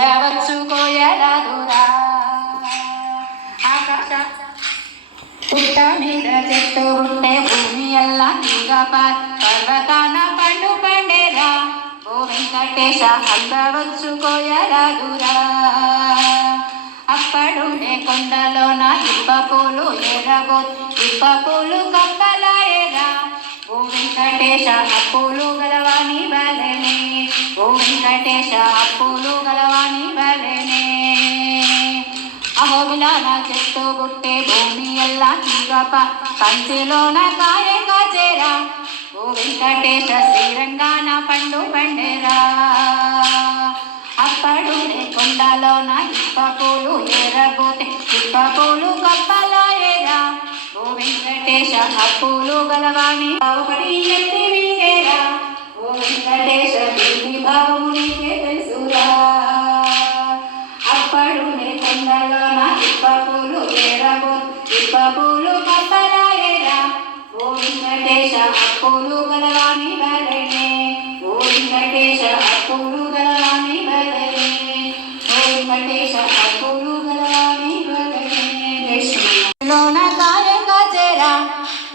అందవచ్చు కోయరాదురా. ఆకాశ పుట్ట మీద చెట్టు ఉంటే భూమి ఎల్లా తీగ పర్వతాన పండు పండేరా. ఓ వెంకటేశ అందవచ్చు కోయరాదురా. అప్పుడుండే కొండలోన ఇప్ప పూలు ఎరగో ఇప్ప పూలు కప్పలాయరా. ఓ వెంకటేశ అప్పులు గలవాణి బలనే. ఓ వెంకటేశ అప్పులు గలవాణి బలనే. అహోబిలాల చెట్టు గుట్టే భూమి ఎల్లా తీగప కంచిలోన కాయ కాచేరా. ఓ వెంకటేశ శ్రీరంగాన పండు పండేరా. అప్పుడుండే కొండలోన ఇప్ప పూలు ఎరగోతే ఇప్ప పూలు కప్పలాయరా. ఓ వెంకటేశ అప్పులు గలవాణి ఒకటి ఎత్తి వీగేరా. ఓ వెంకటేశ దీని భావము నీకే తెలుసురా. అప్పుడుండే కొండలోన ఇప్ప పూలు ఎరగో ఇప్ప పూలు కప్పలాయరా. ఓ వెంకటేశ అప్పులు గలవాణి బలనే. ఓ వెంకటేశ అప్పులు గలవాణి బలనే. ఓ వెంకటేశ అప్పులు గలవాణి బలనే. లోన కాయ కాచేరా.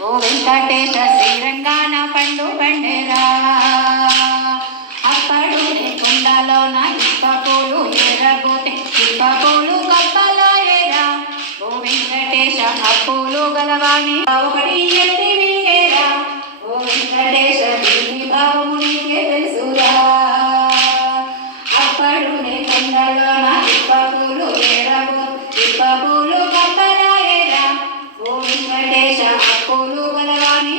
ఓ వెంకటేశ శ్రీరంగాన పండు పండేరా. అప్పుడుండే కొండలోన ఇప్ప పూలు ఎరగోతే ఇప్ప పూలు కప్పలాయరా. ఓ వెంకటేశ అప్పులు గలవాణి ఒకటి ఎత్తి వీగేరా. ఓ వెంకటేశ దీని భావము నీకే తెలుసురా. అప్పుడుండే కొండలోన ఇప్ప పూలు ఎరగో ఇప్ప పూలు కప్పలాయరా. ఓ వెంకటేశ అప్పులు గలవాణి